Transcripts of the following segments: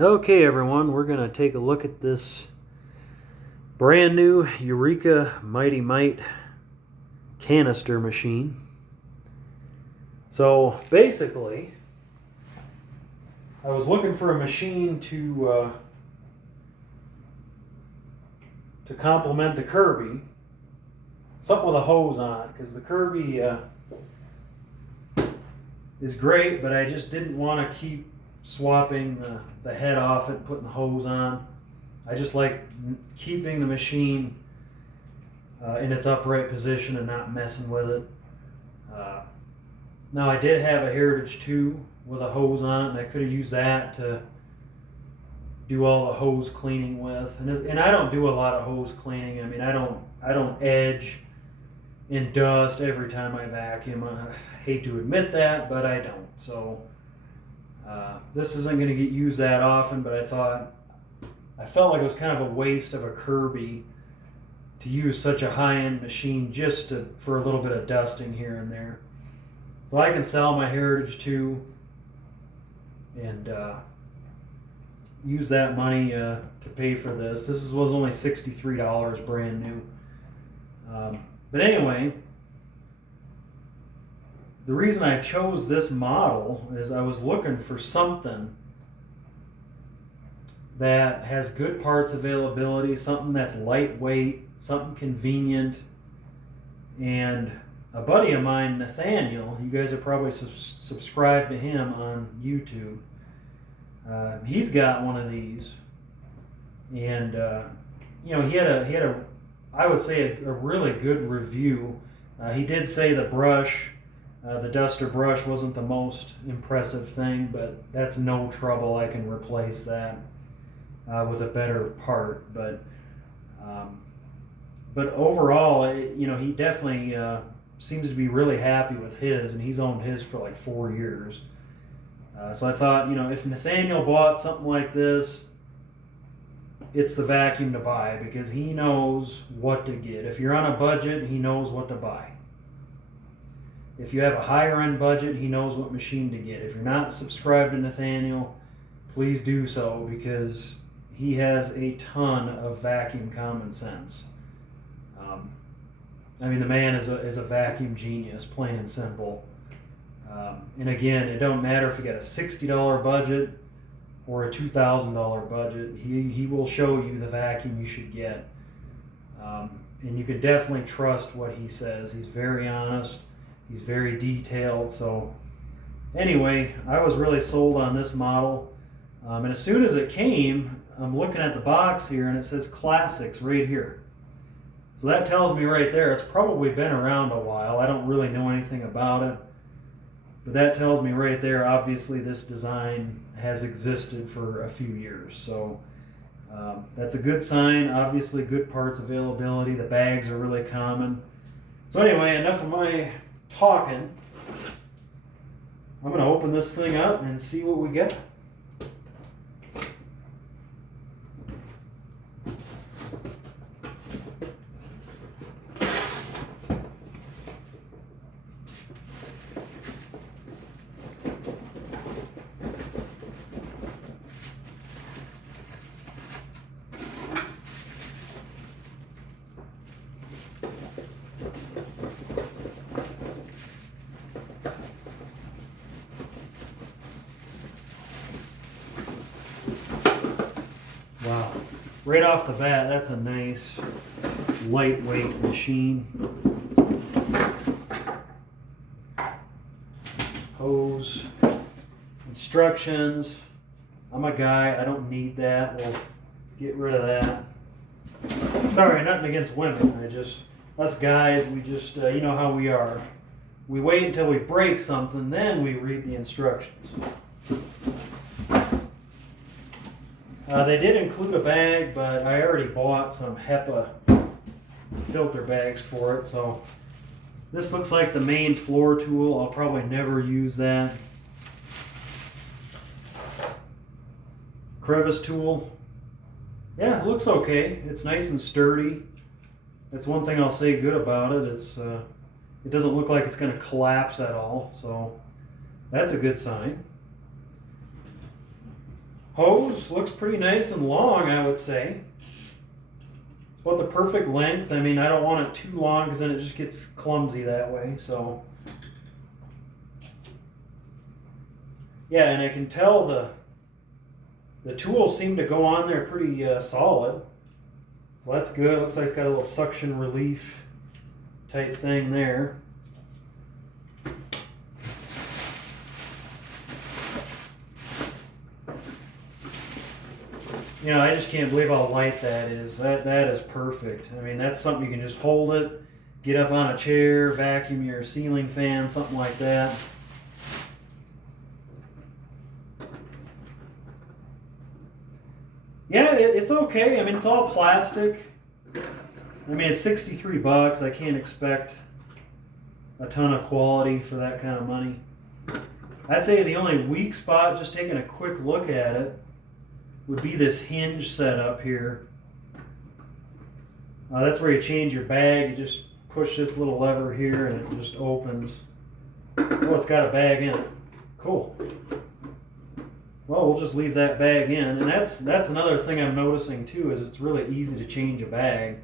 Okay, everyone, we're going to take a look at this brand new Eureka mite canister machine. So basically, I was looking for a machine to complement the Kirby, something with a hose on it, because the Kirby is great, but I just didn't want to keep swapping the head off it and putting the hose on. I just like keeping the machine in its upright position and not messing with it. Now I did have a Heritage 2 with a hose on it, and I could have used that to do all the hose cleaning with. And I don't do a lot of hose cleaning. I mean, I don't edge and dust every time I vacuum. I hate to admit that, but I don't. So this isn't going to get used that often, but I felt like it was kind of a waste of a Kirby to use such a high-end machine just for a little bit of dusting here and there. So I can sell my Heritage 2 and use that money to pay for this. This was only $63 brand new. But anyway, the reason I chose this model is I was looking for something that has good parts availability, something that's lightweight, something convenient. And a buddy of mine, Nathaniel, you guys are probably subscribed to him on YouTube. He's got one of these, and he had a I would say a really good review. He did say the brush, the duster brush, wasn't the most impressive thing, but that's no trouble. I can replace that with a better part. But overall, he definitely seems to be really happy with his, and he's owned his for like 4 years. So I thought, if Nathaniel bought something like this, it's the vacuum to buy, because he knows what to get. If you're on a budget, he knows what to buy. If you have a higher end budget, he knows what machine to get. If you're not subscribed to Nathaniel, please do so, because he has a ton of vacuum common sense. I mean, the man is a vacuum genius, plain and simple. And again, it don't matter if you got a $60 budget or a $2,000 budget. He will show you the vacuum you should get. And you can definitely trust what he says. He's very honest. He's very detailed. So anyway, I was really sold on this model. And as soon as it came, I'm looking at the box here, and it says Classics right here. So that tells me right there it's probably been around a while. I don't really know anything about it. But that tells me right there, obviously this design has existed for a few years. So that's a good sign. Obviously good parts availability. The bags are really common. So anyway, enough of my talking. I'm going to open this thing up and see what we get. Wow. Right off the bat, that's a nice lightweight machine. Hose, instructions. I'm a guy, I don't need that. We'll get rid of that. Sorry, nothing against women. Us guys, we just, you know how we are. We wait until we break something, then we read the instructions. They did include a bag, but I already bought some HEPA filter bags for it, so this looks like the main floor tool. I'll probably never use that. Crevice tool. Yeah, it looks okay. It's nice and sturdy. That's one thing I'll say good about it. It doesn't look like it's going to collapse at all, so that's a good sign. hose looks pretty nice and long, I would say. It's about the perfect length. I mean, I don't want it too long because then it just gets clumsy that way. So, yeah, and I can tell the tools seem to go on there pretty solid. So that's good. Looks like it's got a little suction relief type thing there. You know, I just can't believe how light that is. That is perfect. I mean, that's something you can just hold it, get up on a chair, vacuum your ceiling fan, something like that. Yeah, it's okay. I mean, it's all plastic. I mean, it's $63. I can't expect a ton of quality for that kind of money. I'd say the only weak spot, just taking a quick look at it, would be this hinge setup here. That's where you change your bag. You just push this little lever here and it just opens. Oh, it's got a bag in it. Cool. Well, we'll just leave that bag in. And that's another thing I'm noticing too, is it's really easy to change a bag.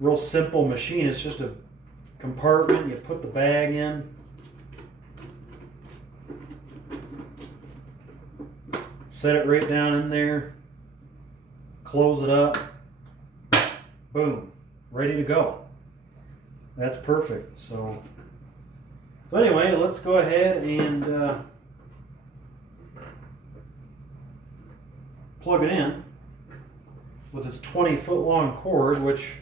Real simple machine. It's just a compartment. You put the bag in. Set it right down in there. Close it up. Boom. Ready to go. That's perfect. So anyway, let's go ahead and plug it in with its 20-foot long cord, which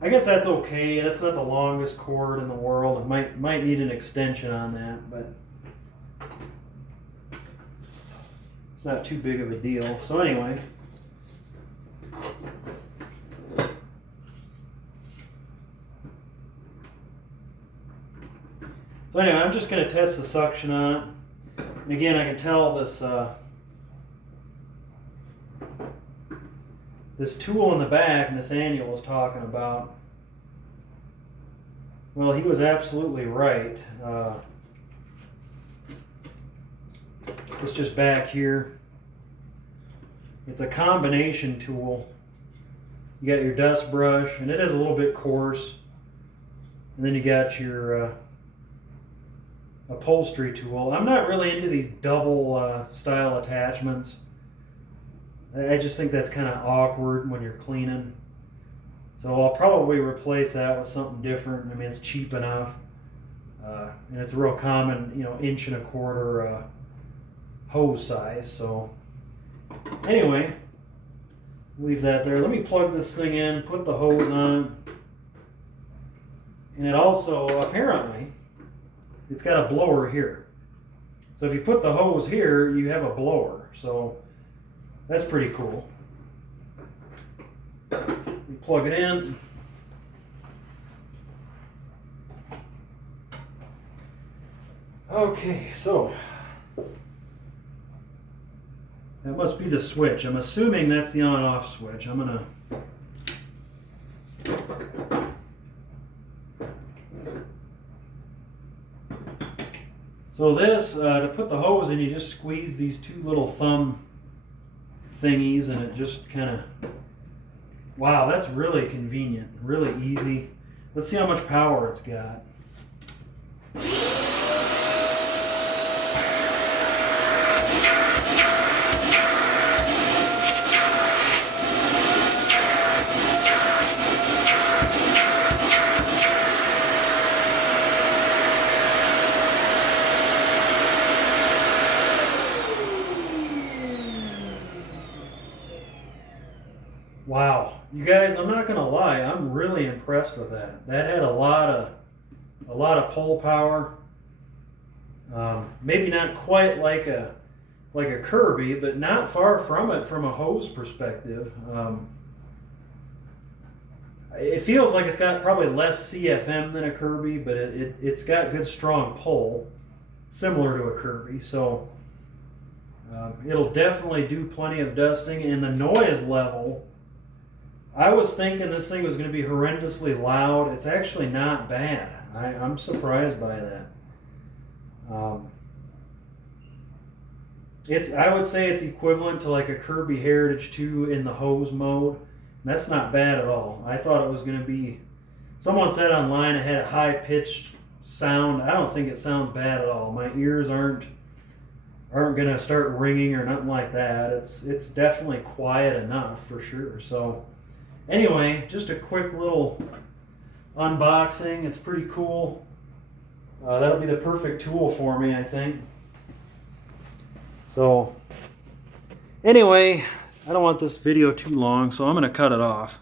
I guess that's okay. That's not the longest cord in the world. It might need an extension on that, but it's not too big of a deal. So anyway, I'm just going to test the suction on it. And again, I can tell this this tool in the back Nathaniel was talking about. Well, he was absolutely right. It's just back here. It's a combination tool. You got your dust brush, and it is a little bit coarse. And then you got your upholstery tool. I'm not really into these double style attachments. I just think that's kind of awkward when you're cleaning. So I'll probably replace that with something different. I mean, it's cheap enough. And it's a real common, 1.25" hose size. So anyway, leave that there. Let me plug this thing in, put the hose on it. And it also, apparently, it's got a blower here. So if you put the hose here, you have a blower. So that's pretty cool. You plug it in. Okay, so that must be the switch. I'm assuming that's the on-off switch. I'm gonna So this, to put the hose in, you just squeeze these two little thumb thingies and it just kind of, wow, that's really convenient, really easy. Let's see how much power it's got. Wow, you guys, I'm not gonna lie, I'm really impressed with that. That had a lot of pull power. Maybe not quite like a Kirby, but not far from it from a hose perspective. It feels like it's got probably less CFM than a Kirby, but it's got good strong pull, similar to a Kirby. So it'll definitely do plenty of dusting, and the noise level, I was thinking this thing was going to be horrendously loud. It's actually not bad. I'm surprised by that. I would say it's equivalent to like a Kirby Heritage 2 in the hose mode. That's not bad at all. I thought it was going to be. Someone said online it had a high pitched sound. I don't think it sounds bad at all. My ears aren't going to start ringing or nothing like that. It's definitely quiet enough for sure. So anyway, just a quick little unboxing. It's pretty cool. That'll be the perfect tool for me, I think. So anyway, I don't want this video too long, so I'm going to cut it off.